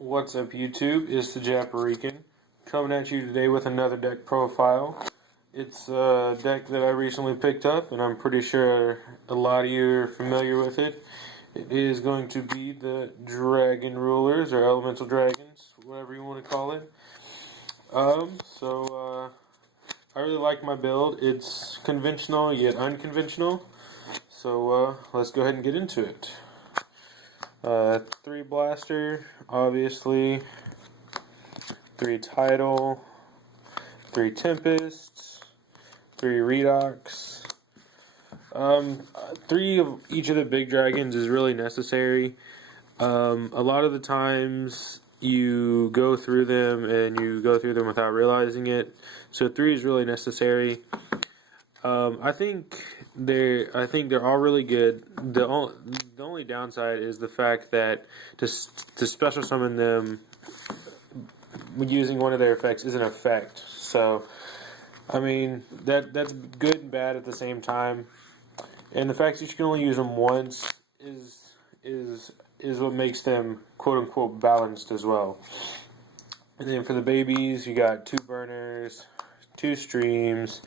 What's up, YouTube? It's the Japarican coming at you today with another deck profile. It's a deck that I recently picked up, and I'm pretty sure a lot of you are familiar with it. It is going to be the Dragon Rulers, or Elemental Dragons, whatever you want to call it. I really like my build. It's conventional yet unconventional. So let's go ahead and get into it. 3 Blaster, obviously, 3 Tidal, 3 Tempest, 3 Redox. 3 of each of the big dragons is really necessary. A lot of the times you go through them and you go through them without realizing it. So 3 is really necessary. I think they're all really good. The only downside is the fact that to special summon them using one of their effects is an effect. So, I mean that's good and bad at the same time. And the fact that you can only use them once is what makes them quote unquote balanced as well. And then for the babies, you got 2 burners, 2 streams,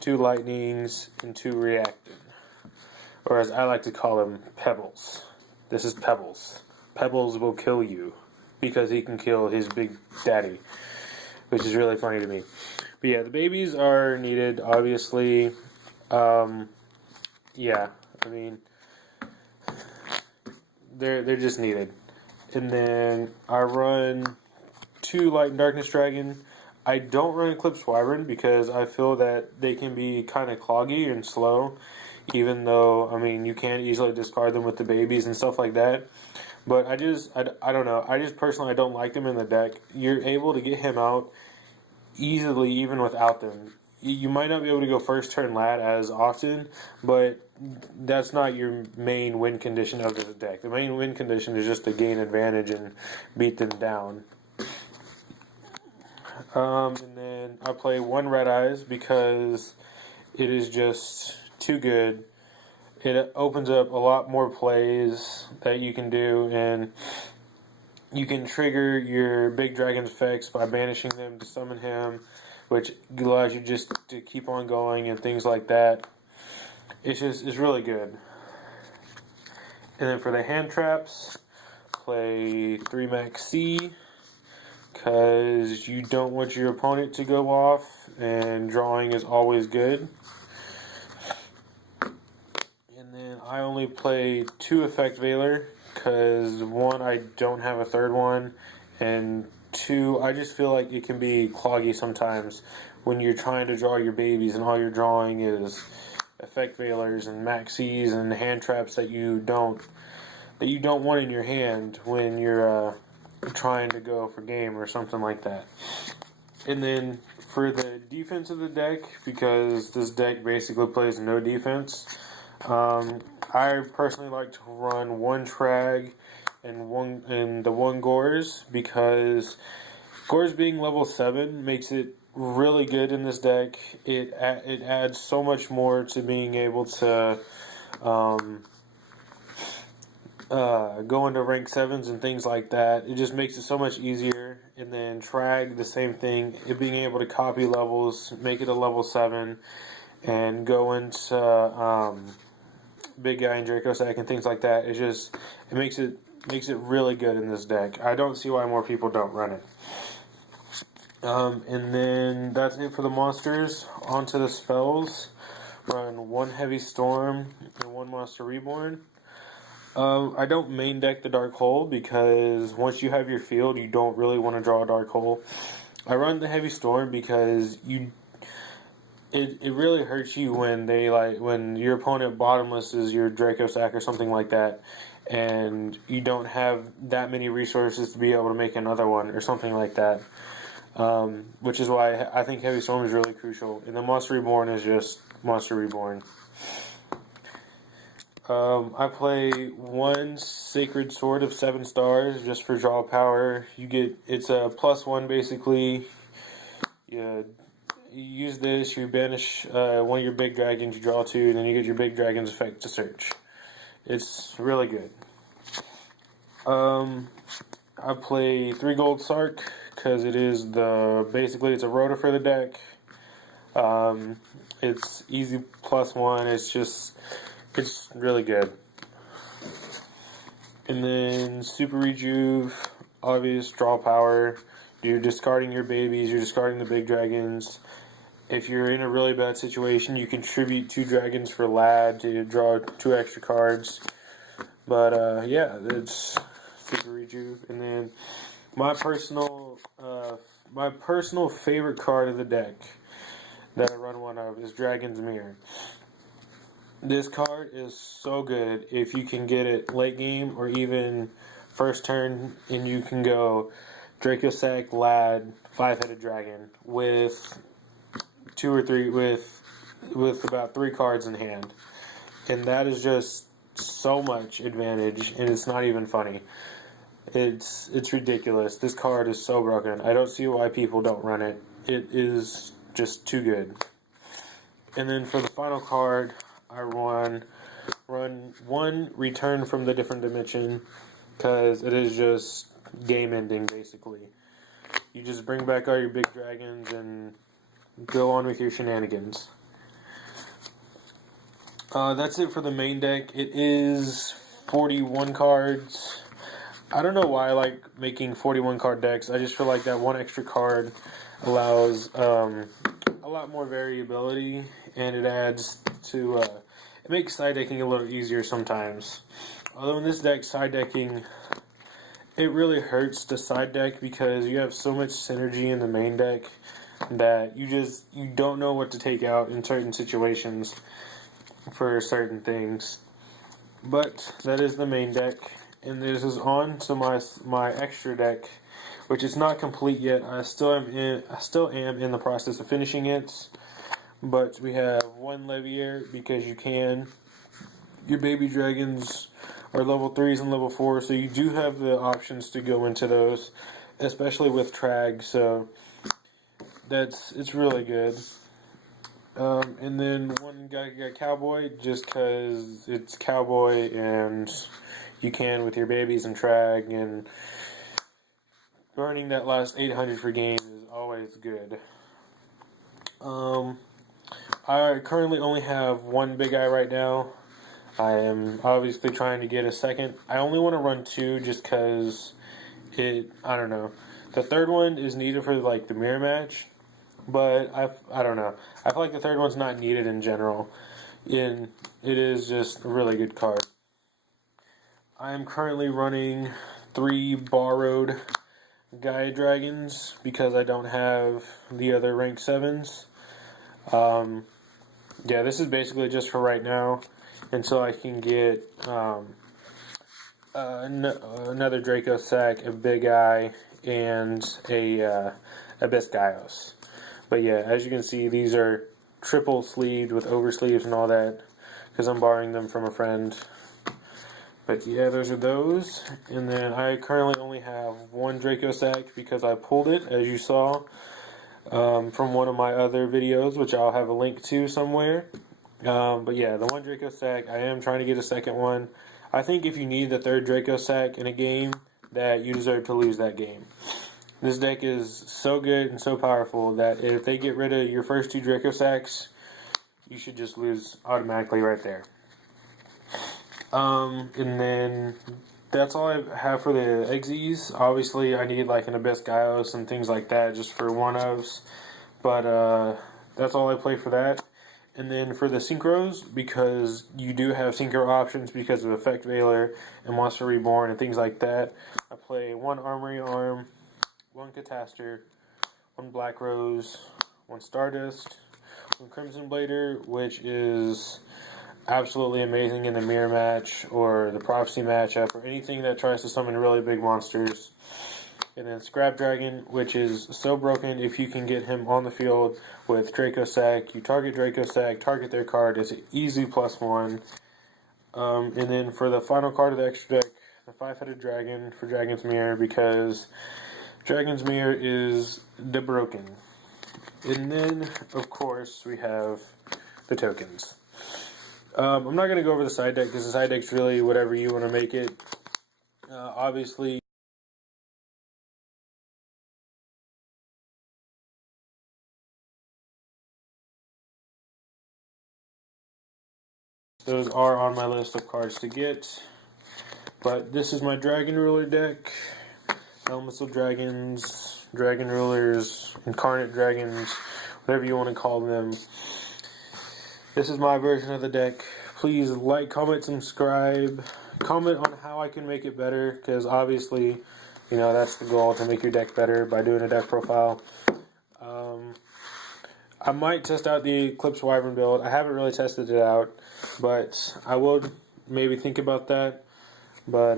2 lightnings, and 2 reacting. Or as I like to call them, pebbles. This is Pebbles. Pebbles will kill you because he can kill his big daddy, which is really funny to me. But yeah, the babies are needed, obviously. Yeah, I mean, they're just needed. And then I run 2 Light and Darkness Dragon. I don't run Eclipse Wyvern because I feel that they can be kind of cloggy and slow, even though, I mean, you can easily discard them with the babies and stuff like that. But I don't know. I just personally, I don't like them in the deck. You're able to get him out easily even without them. You might not be able to go first turn lat as often, but that's not your main win condition of this deck. The main win condition is just to gain advantage and beat them down. And then I play 1 Red Eyes because it is just too good. It opens up a lot more plays that you can do, and you can trigger your big dragon's effects by banishing them to summon him, which allows you just to keep on going and things like that. It's really good. And then for the hand traps, play 3 Max C, because you don't want your opponent to go off, and drawing is always good. And then I only play 2 Effect Veiler, because 1, I don't have a 3rd one, and 2, I just feel like it can be cloggy sometimes when you're trying to draw your babies and all you're drawing is Effect Veilers and Maxis and hand traps that you don't want in your hand when you're trying to go for game or something like that. And then for the defense of the deck, because this deck basically plays no defense, I personally like to run 1 Trag and the 1 Gores, because Gores being level 7 makes it really good in this deck. It adds so much more to being able to go into rank 7s and things like that. It just makes it so much easier. And then Trag, the same thing. It being able to copy levels, make it a level 7, and go into Big Guy and Dracosack and things like that. It makes it really good in this deck. I don't see why more people don't run it. And then that's it for the monsters. On to the spells. Run 1 Heavy Storm and 1 Monster Reborn. I don't main deck the Dark Hole because once you have your field, you don't really want to draw a Dark Hole. I run the Heavy Storm because it really hurts you when when your opponent bottomlesses your Dracosack or something like that, and you don't have that many resources to be able to make another one or something like that. Which is why I think Heavy Storm is really crucial. And the Monster Reborn is just Monster Reborn. I play 1 Sacred Sword of 7 stars just for draw power. It's a +1 basically. You use this, you banish 1 of your big dragons, you draw 2, and then you get your big dragon's effect to search. It's really good. I play 3 gold Sark because it is basically it's a rotor for the deck. It's easy +1. It's really good. And then Super Rejuve, obvious draw power. You're discarding your babies. You're discarding the big dragons. If you're in a really bad situation, you contribute 2 dragons for Lad to draw 2 extra cards. But yeah, it's Super Rejuve. And then my personal favorite card of the deck that I run one of is Dragon's Mirror. This card is so good if you can get it late game or even first turn, and you can go Dracossack, Lad, 5-headed dragon with 2 or 3 with about 3 cards in hand, and that is just so much advantage, and it's not even funny. It's ridiculous. This card is so broken. I don't see why people don't run it. It is just too good. And then for the final card, I run 1 Return from the Different Dimension, because it is just game ending basically. You just bring back all your big dragons and go on with your shenanigans. That's it for the main deck. It is 41 cards. I don't know why I like making 41 card decks. I just feel like that 1 extra card allows a lot more variability, and it adds to it makes side decking a little easier sometimes. Although in this deck, side decking, it really hurts to side deck because you have so much synergy in the main deck that you don't know what to take out in certain situations for certain things. But that is the main deck, and this is on to my extra deck, which is not complete yet. I still am in the process of finishing it. But we have 1 Leviair because you can. Your baby dragons are level 3s and level 4, so you do have the options to go into those, especially with Trag. So it's really good. And then 1 got Cowboy just because it's Cowboy and you can with your babies and Trag, and burning that last 800 for game is always good. I currently only have 1 big eye right now. I am obviously trying to get a second. I only want to run 2 just because I don't know. The third one is needed for like the mirror match, but I don't know. I feel like the third one's not needed in general. It is just a really good card. I am currently running 3 borrowed Gaia Dragons because I don't have the other rank 7s. Yeah, this is basically just for right now until I can get another Dracossack, a Big Eye, and a Abyss-Gaios. But yeah, as you can see, these are triple sleeved with oversleeves and all that because I'm borrowing them from a friend. But yeah, those are those. And then I currently only have 1 Dracossack because I pulled it, as you saw, from one of my other videos, which I'll have a link to somewhere. But yeah, the 1 Dracossack, I am trying to get a second one. I think if you need the 3rd Dracossack in a game, that you deserve to lose that game. This deck is so good and so powerful that if they get rid of your first 2 Dracosacks, you should just lose automatically right there. And then that's all I have for the Eggsy. Obviously, I need like an Abyss-Gaios and things like that just for one-ofs. But that's all I play for that. And then for the Synchros, because you do have Synchro options because of Effect Veiler and Monster Reborn and things like that, I play 1 Armory Arm, 1 Catastor, 1 Black Rose, 1 Stardust, 1 Crimson Blader, which is absolutely amazing in the mirror match or the prophecy matchup or anything that tries to summon really big monsters. And then Scrap Dragon, which is so broken if you can get him on the field with Dracossack. You target Dracossack, target their card. It's an easy +1. And then for the final card of the extra deck, the 5-headed dragon for Dragon's Mirror, because Dragon's Mirror is the broken. And then, of course, we have the tokens. I'm not going to go over the side deck because the side deck's really whatever you want to make it. Obviously, those are on my list of cards to get. But this is my Dragon Ruler deck. Elemental Dragons, Dragon Rulers, Incarnate Dragons, whatever you want to call them. This is my version of the deck. Please like, comment, subscribe. Comment on how I can make it better, because obviously, you know, that's the goal, to make your deck better by doing a deck profile. I might test out the Eclipse Wyvern build. I haven't really tested it out, but I will maybe think about that. But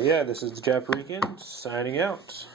yeah, this is the Japarican signing out.